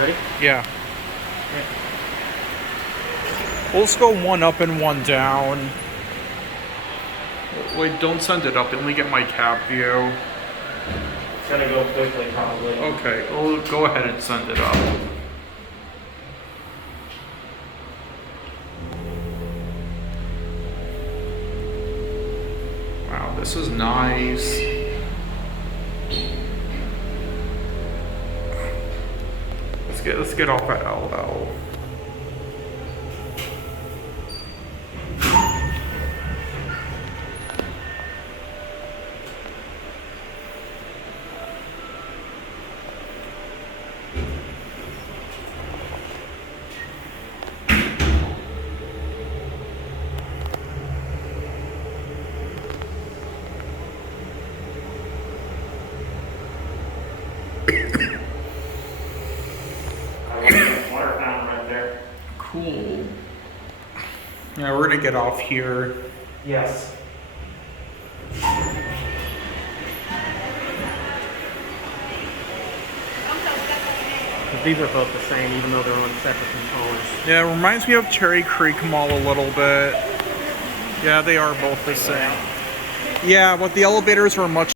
ready? Yeah. We'll just go one up and one down. Wait, don't send it up. Only get my cap view. It's gonna go quickly, probably. Okay, well, go ahead and send it up. Wow, this is nice. Let's get off at LL. Water fountain right there. Cool. Yeah, we're gonna get off here. Yes. These are both the same, even though they're on separate controllers. Yeah, it reminds me of Cherry Creek Mall a little bit. Yeah, they are both the same. Yeah, but the elevators are much